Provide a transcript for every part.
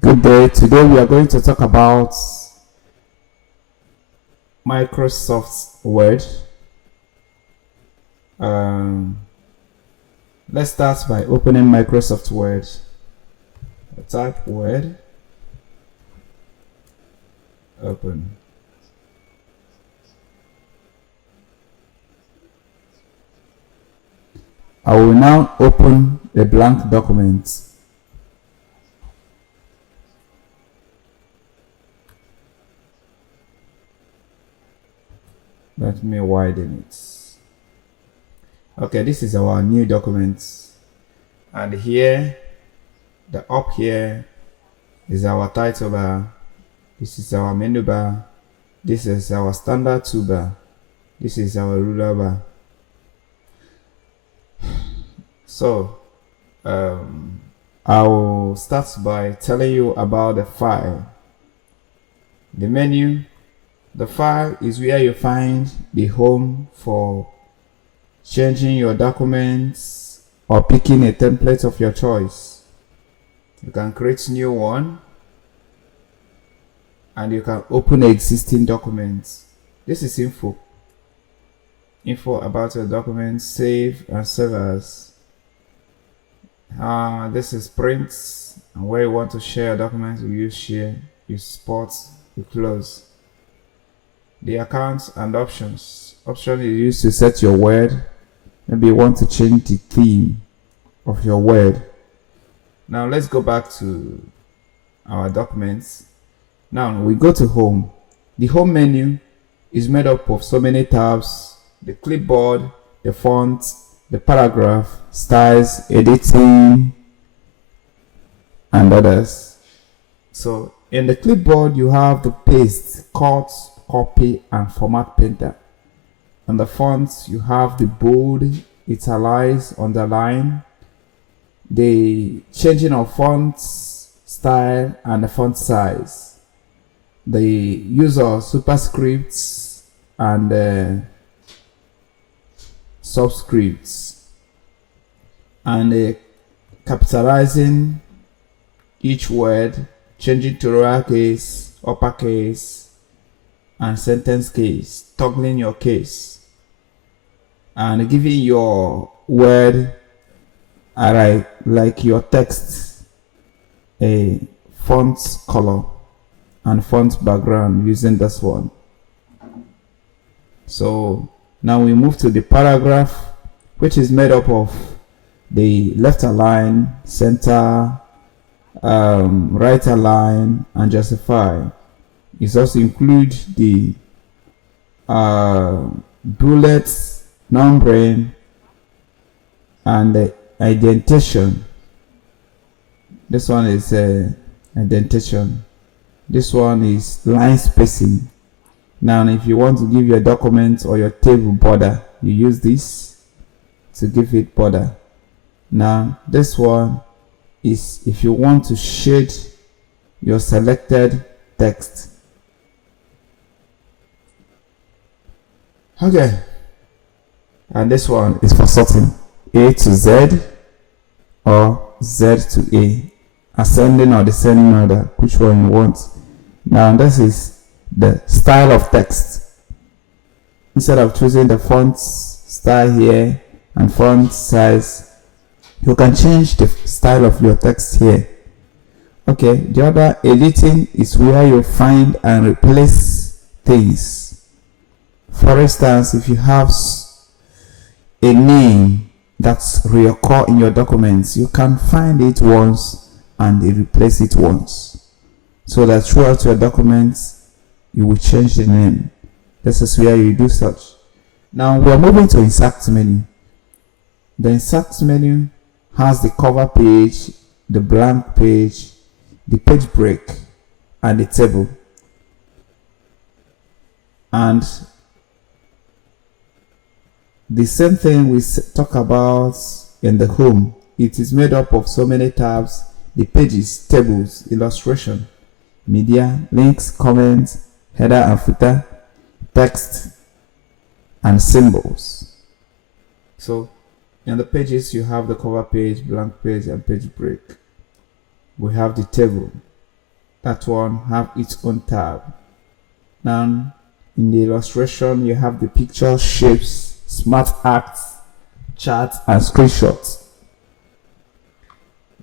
Good day. Today we are going to talk about Microsoft Word. Let's start by opening Microsoft Word. Type Word. Open. I will now open a blank document. Let me widen it. Okay, this is our new document, and here, the up here is our title bar. This is our menu bar. This is our standard toolbar. This is our ruler bar. So I will start by telling you about the file. The menu. The file is where you find the home for changing your documents or picking a template of your choice. You can create new one, and you can open existing documents. This is info about your documents, save and save as. This is print, and where you want to share documents, you use share, you export, you close. The accounts and options. Option is used to set your word. Maybe you want to change the theme of your word. Now let's go back to our documents. Now we go to home. The home menu is made up of so many tabs: the clipboard, the font, the paragraph, styles, editing, and others. So in the clipboard you have the paste, cut, copy, and format painter. On the fonts you have the bold, italics, underline, the changing of fonts style and the font size, the use of superscripts and subscripts, and capitalizing each word, changing to lowercase, uppercase, and sentence case, toggling your case, and giving your word like your text a font color and font background using this one. So now we move to the paragraph, which is made up of the left align, center, right align, and justify. It also includes the bullets, numbering, and the indentation. This one is indentation. This one is line spacing. Now if you want to give your document or your table border, you use this to give it border. Now this one is if you want to shade your selected text. Okay, and this one is for sorting A to Z or Z to A, ascending or descending order, which one you want. Now this is the style of text. Instead of choosing the font style here and font size, you can change the style of your text here. Okay, the other editing is where you find and replace things. For instance, if you have a name that's reoccur in your documents, you can find it once and replace it once, so that throughout your documents you will change the name. This is where you do such. Now we're moving to insert menu. The insert menu has the cover page, the blank page, the page break, and the table. And the same thing we talk about in the home. It is made up of so many tabs: the pages, tables, illustration, media, links, comments, header and footer, text, and symbols. So in the pages you have the cover page, blank page, and page break. We have the table. that one have its own tab. Now in the illustration you have the picture, shapes, smart acts, charts and screenshots.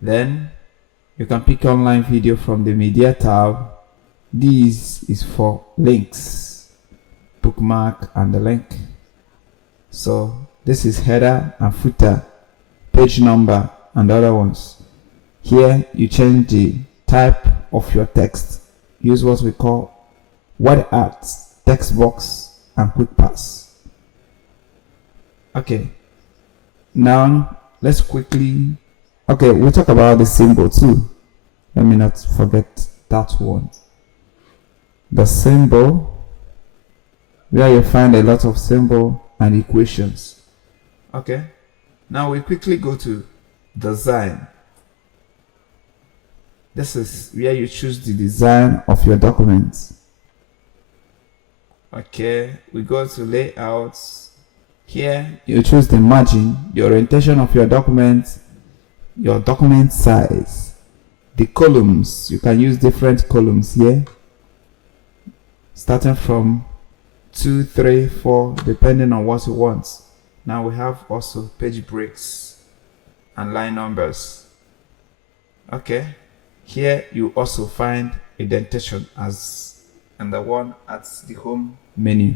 Then you can pick online video from the media tab. This is for links, bookmark and the link. So this is header and footer, page number and other ones. Here you change the type of your text. Use what we call word art, text box and quick pass. Okay, now let's quickly we'll talk about the symbol too. Let me not forget that one. The symbol, where you find a lot of symbol and equations. Okay, now we quickly go to design. This is where you choose the design of your document. Okay, we go to layouts. Here you choose the margin, the orientation of your document size, the columns. You can use different columns here, starting from 2, 3, 4, depending on what you want. Now we have also page breaks and line numbers. Okay, here you also find indentation as and the one at the home menu.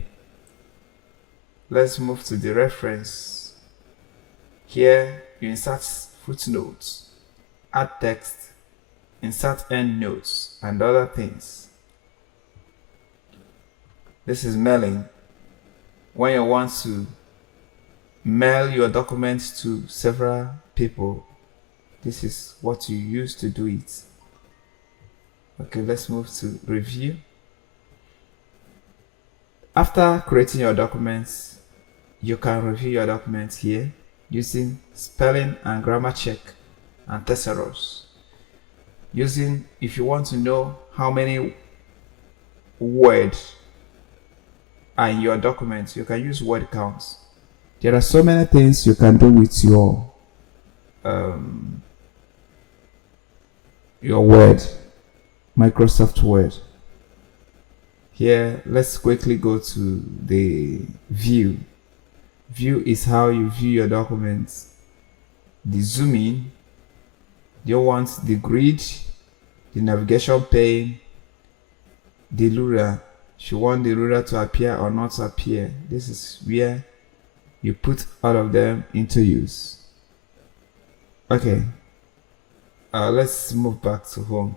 Let's move to the reference. Here you insert footnotes, add text, insert endnotes and other things. This is mailing. When you want to mail your documents to several people, this is what you use to do it. Okay, let's move to review. After creating your documents, you can review your documents here using spelling and grammar check and thesaurus. If you want to know how many words are in your documents, you can use word counts. There are so many things you can do with your Word, Microsoft Word. Here, let's quickly go to the view. View is how you view your documents. The zoom in, you want the grid, the navigation pane, the ruler. If you want the ruler to appear or not to appear, this is where you put all of them into use. Okay, let's move back to home.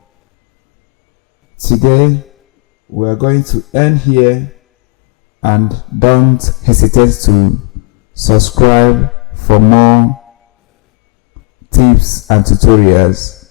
Today we're going to end here, and don't hesitate to subscribe for more tips and tutorials.